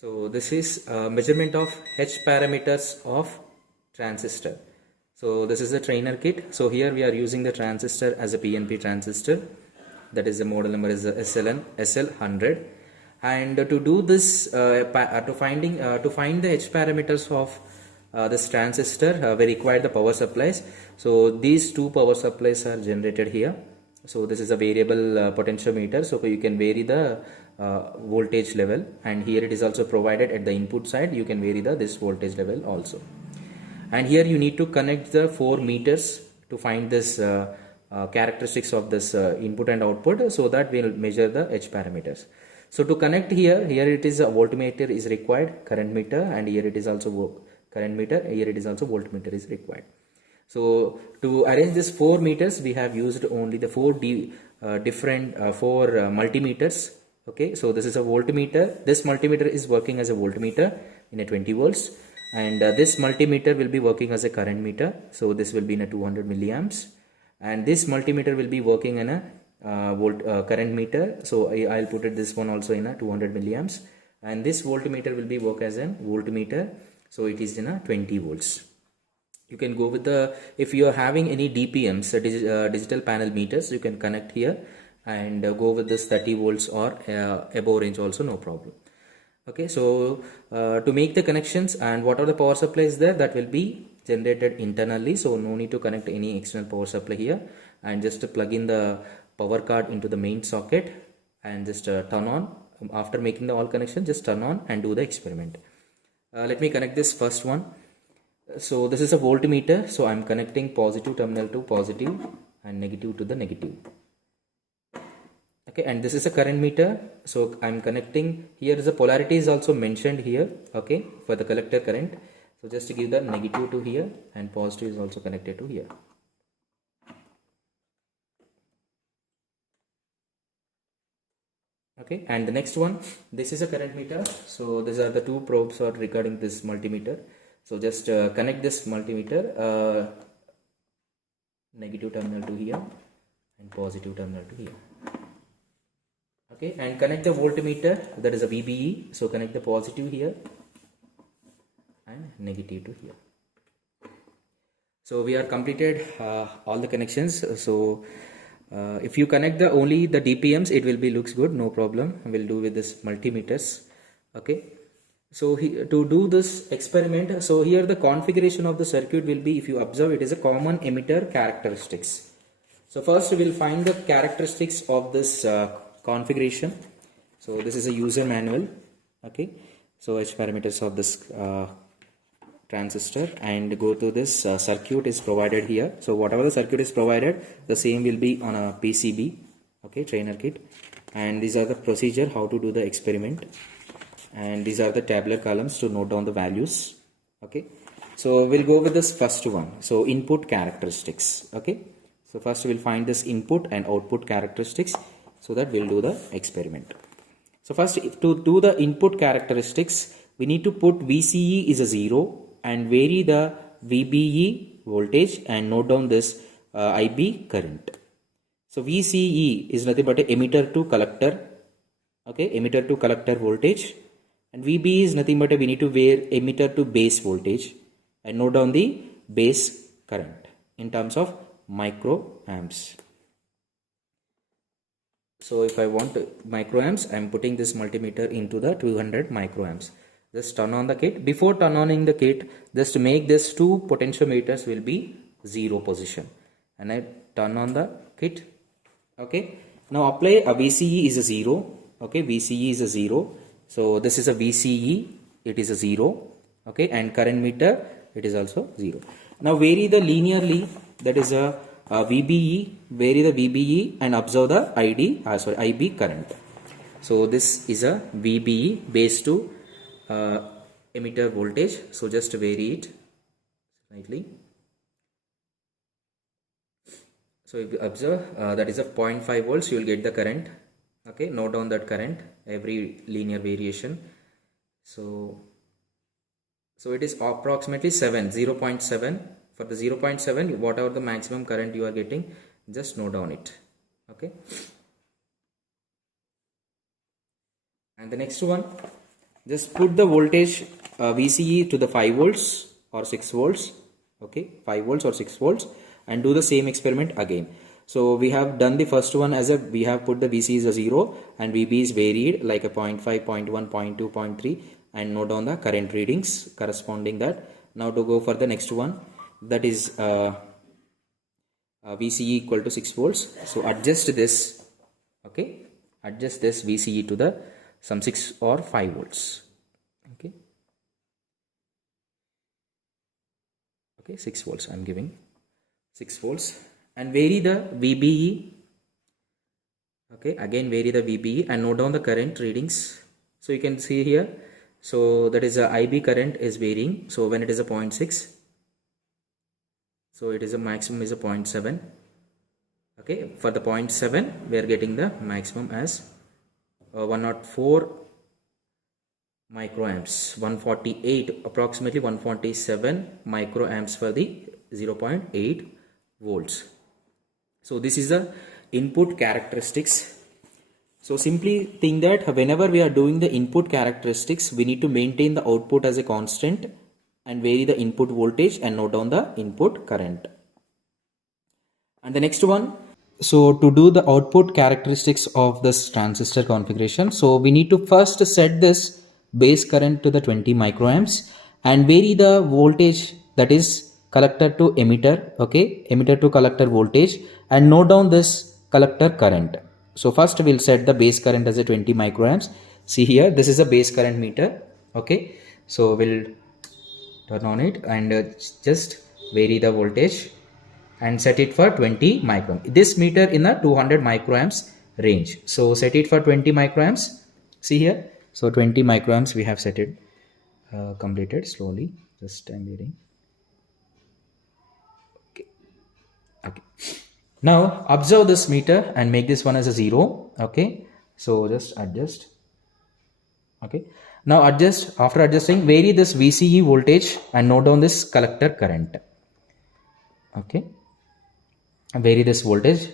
So this is measurement of H parameters of transistor. So this is the trainer kit. So here we are using the transistor as a PNP transistor. That is the model number is SL100. And to do this, to find the H parameters of this transistor, we require the power supplies. So these two power supplies are generated here. So this is a variable potentiometer, so you can vary the voltage level, and here it is also provided at the input side. You can vary this voltage level also. And here you need to connect the 4 meters to find this characteristics of this input and output, so that we will measure the H parameters. So to connect here it is a voltmeter is required, current meter, and here it is also current meter, here it is also voltmeter is required. So to arrange this 4 meters, we have used only the 4 different multimeters. Okay, so this is a voltmeter. This multimeter is working as a voltmeter in a 20 volts, and this multimeter will be working as a current meter. So this will be in a 200 milliamps, and this multimeter will be working in a current meter. So I'll put it this one also in a 200 milliamps, and this voltmeter will be work as a voltmeter. So it is in a 20 volts. You can go with the, if you are having any DPMs, digital panel meters, you can connect here and go with this 30 volts or above range also, no problem. Okay, so to make the connections, and what are the power supplies there, that will be generated internally, so no need to connect any external power supply here, and just plug in the power card into the main socket and just turn on. After making the all connection, just turn on and do the experiment. Let me connect this first one. So this is a voltmeter, so I'm connecting positive terminal to positive and negative to the negative. Okay, and this is a current meter, so I'm connecting, here is the polarity is also mentioned here, okay, for the collector current. So just to give the negative to here, and positive is also connected to here. Okay, and the next one, this is a current meter. So these are the two probes are regarding this multimeter. So just connect this multimeter, negative terminal to here and positive terminal to here. Okay, and connect the voltmeter, that is a VBE. So connect the positive here and negative to here. So we are completed all the connections. So if you connect the only the DPMs, it will be looks good, no problem. We'll do with this multimeters. Okay. So to do this experiment, so here the configuration of the circuit will be, if you observe, it is a common emitter characteristics. So first we will find the characteristics of this configuration. So this is a user manual. Okay, so H parameters of this transistor, and go to this circuit is provided here. So whatever the circuit is provided, the same will be on a PCB. Okay, trainer kit, and these are the procedure how to do the experiment. And these are the tabular columns to note down the values. Okay, so we'll go with this first one. So input characteristics. Okay, so first we'll find this input and output characteristics, so that we'll do the experiment. So first, to do the input characteristics, we need to put VCE is a 0 and vary the VBE voltage and note down this IB current. So VCE is nothing but a emitter to collector. Okay, emitter to collector voltage. And VB is nothing but we need to vary emitter to base voltage and note down the base current in terms of microamps. So if I want microamps, I am putting this multimeter into the 200 microamps. Just turn on the kit. Before turn on the kit, just to make this two potentiometers will be 0 position, and I turn on the kit. Okay, now apply a VCE is a 0. Okay, VCE is a 0. So this is a VCE, it is a 0. Okay, and current meter, it is also 0. Now vary the linearly, that is a VBE, vary the VBE and observe the IB current. So this is a VBE base to emitter voltage. So just vary it slightly. So if you observe, that is a 0.5 volts, you will get the current. Okay, note down that current, every linear variation. So it is approximately 0.7. For the 0.7, whatever the maximum current you are getting, just note down it. Okay, and the next one, just put the voltage VCE to the 5 volts or 6 volts, okay, 5 volts or 6 volts, and do the same experiment again. So we have done the first one as we have put the VC is a 0 and VB is varied like a 0.5, 0.1, 0.2, 0.3, and note down the current readings corresponding that. Now to go for the next one, that is VCE equal to 6 volts. So adjust this, okay, adjust this VCE to the some 6 or 5 volts, okay, 6 volts I am giving 6 volts, and vary the VBE, okay, again vary the VBE and note down the current readings. So you can see here, so that is a IB current is varying. So when it is a 0.6, so it is a maximum is a 0.7, okay, for the 0.7 we are getting the maximum as 104 microamps, 148, approximately 147 microamps for the 0.8 volts. So this is the input characteristics. So simply think that whenever we are doing the input characteristics, we need to maintain the output as a constant and vary the input voltage and note down the input current. And the next one, so to do the output characteristics of this transistor configuration, so we need to first set this base current to the 20 microamps and vary the voltage, that is collector to emitter, okay, emitter to collector voltage, and note down this collector current. So first we'll set the base current as a 20 microamps. See here, this is a base current meter, okay, so we'll turn on it and just vary the voltage and set it for 20 microamps. This meter in a 200 microamps range. So set it for 20 microamps. See here. So 20 microamps we have set it, completed slowly. Just I'm waiting. Okay. Okay. Now observe this meter and make this one as a 0. Okay. So just adjust. Okay. Now adjust, after adjusting, vary this VCE voltage and note down this collector current. Okay. Vary this voltage.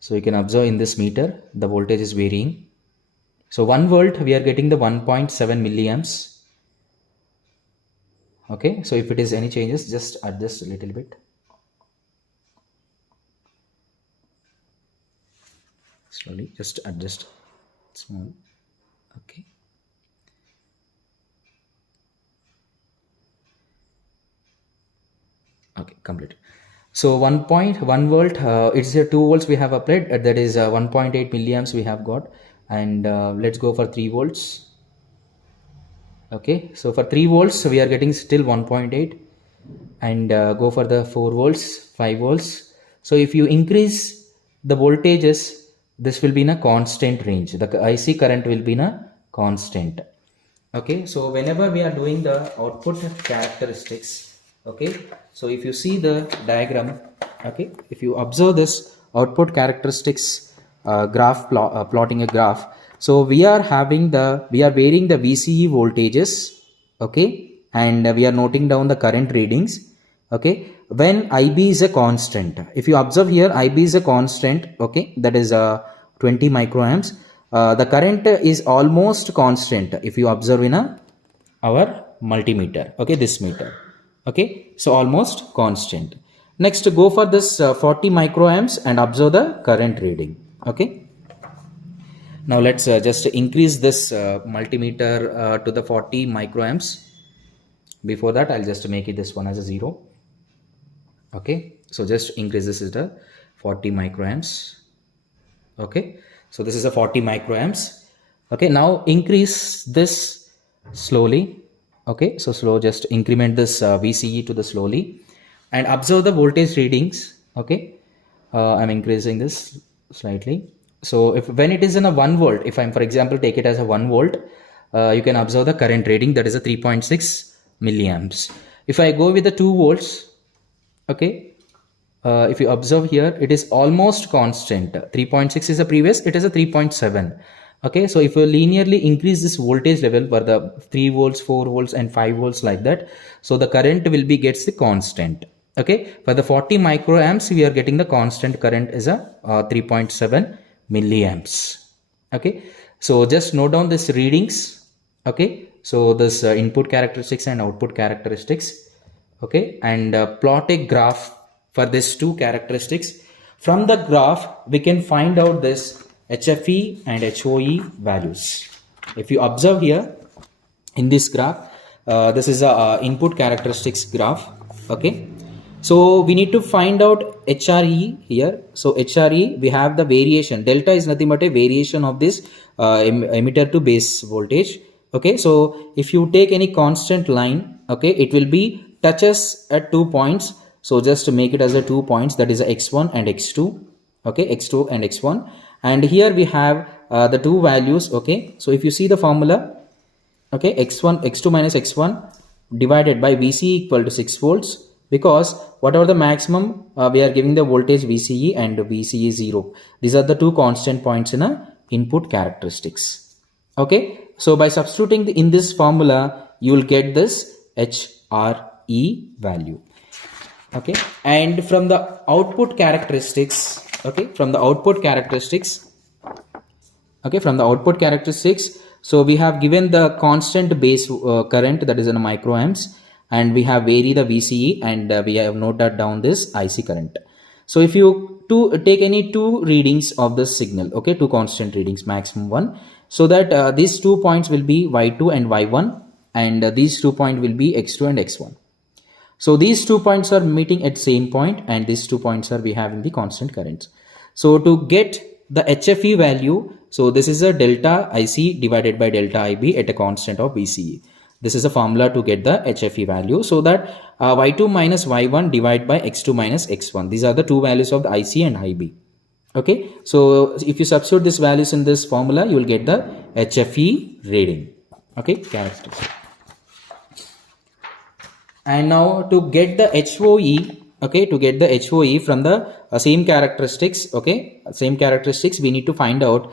So you can observe in this meter the voltage is varying. So 1 volt we are getting the 1.7 milliamps. Okay, so if it is any changes, just adjust a little bit. Slowly, just adjust small. Okay. Okay, complete. So 1.1 volt, it's a 2 volts we have applied, that is 1.8 milliamps we have got, and let's go for 3 volts. Okay, so for 3 volts we are getting still 1.8, and go for the 4 volts, 5 volts. So if you increase the voltages, this will be in a constant range. The IC current will be in a constant. Okay, so whenever we are doing the output characteristics, okay, so if you see the diagram, okay, if you observe this output characteristics graph, plotting a graph, so we are varying the VCE voltages, okay, and we are noting down the current readings, okay, when IB is a constant. If you observe here, IB is a constant, okay, that is 20 microamps. The current is almost constant if you observe in our multimeter, okay, this meter, okay, so almost constant. Next, go for this 40 microamps and observe the current reading. Okay, now let's just increase this multimeter to the 40 microamps. Before that, I'll just make it this one as a 0. Okay, so just increase this is the 40 microamps. Okay, so this is a 40 microamps. Okay, now increase this slowly. Okay, so slow, just increment this VCE to the slowly and observe the voltage readings. Okay, I'm increasing this slightly. So if when it is in a 1 volt, if I'm for example take it as a 1 volt, you can observe the current rating, that is a 3.6 milliamps. If I go with the 2 volts, okay, if you observe here, it is almost constant. 3.6 is the previous, it is a 3.7. Okay, so if you linearly increase this voltage level for the 3 volts, 4 volts and 5 volts like that, so the current will be gets the constant. Okay, for the 40 microamps we are getting the constant current is a 3.7 milliamps. Okay, so just note down this readings. Okay, so this input characteristics and output characteristics. Okay, and plot a graph for these two characteristics. From the graph we can find out this HFE and HOE values. If you observe here in this graph, this is a input characteristics graph. Okay, so we need to find out HRE here. So HRE, we have the variation. Delta is nothing but a variation of this emitter to base voltage. Okay, so if you take any constant line, okay, it will be touches at 2 points. So just to make it as a 2 points, that is a x1 and x2. Okay, x2 and x1, and here we have the two values. Okay, so if you see the formula, okay, x1 x2 minus x1 divided by VCE equal to 6 volts, because whatever the maximum we are giving the voltage VCE and VCE 0. These are the two constant points in a input characteristics. Okay, so by substituting in this formula you will get this HRE value. Okay, and from the output characteristics, okay, from the output characteristics, so we have given the constant base current, that is in microamps, and we have varied the VCE, and we have noted down this IC current. So if you take any two readings of this signal, okay, two constant readings, maximum one, so that these 2 points will be Y2 and Y1, and these 2 points will be X2 and X1. So these 2 points are meeting at same point, and these 2 points are we have in the constant currents. So to get the HFE value, so this is a delta IC divided by delta IB at a constant of VCE. This is a formula to get the HFE value, so that Y2 minus Y1 divided by X2 minus X1. These are the two values of the IC and IB. Okay, so if you substitute these values in this formula, you will get the HFE reading. Okay, characteristics. And now to get the HOE, okay, to get the HOE from the same characteristics, okay, same characteristics, we need to find out,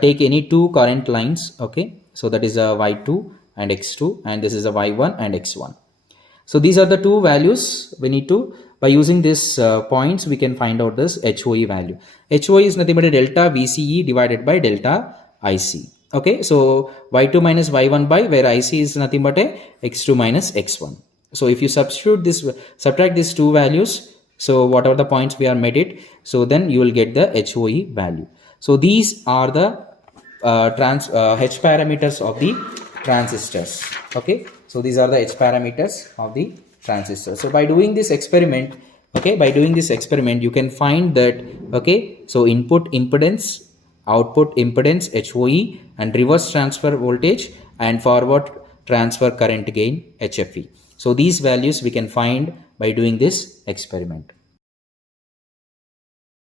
take any two current lines, okay, so that is a Y2 and X2, and this is a Y1 and X1. So these are the two values we need to, by using this points, we can find out this HOE value. HOE is nothing but a delta VCE divided by delta IC. Okay, so Y2 minus Y1 by, where IC is nothing but a X2 minus X1. So if you subtract these two values, so whatever the points we are made it, so then you will get the HOE value. So these are the H parameters of the transistors. Okay, so these are the H parameters of the transistor. So by doing this experiment, okay, you can find that, okay, so input impedance, output impedance HOE, and reverse transfer voltage and forward transfer current gain HFE. So these values we can find by doing this experiment.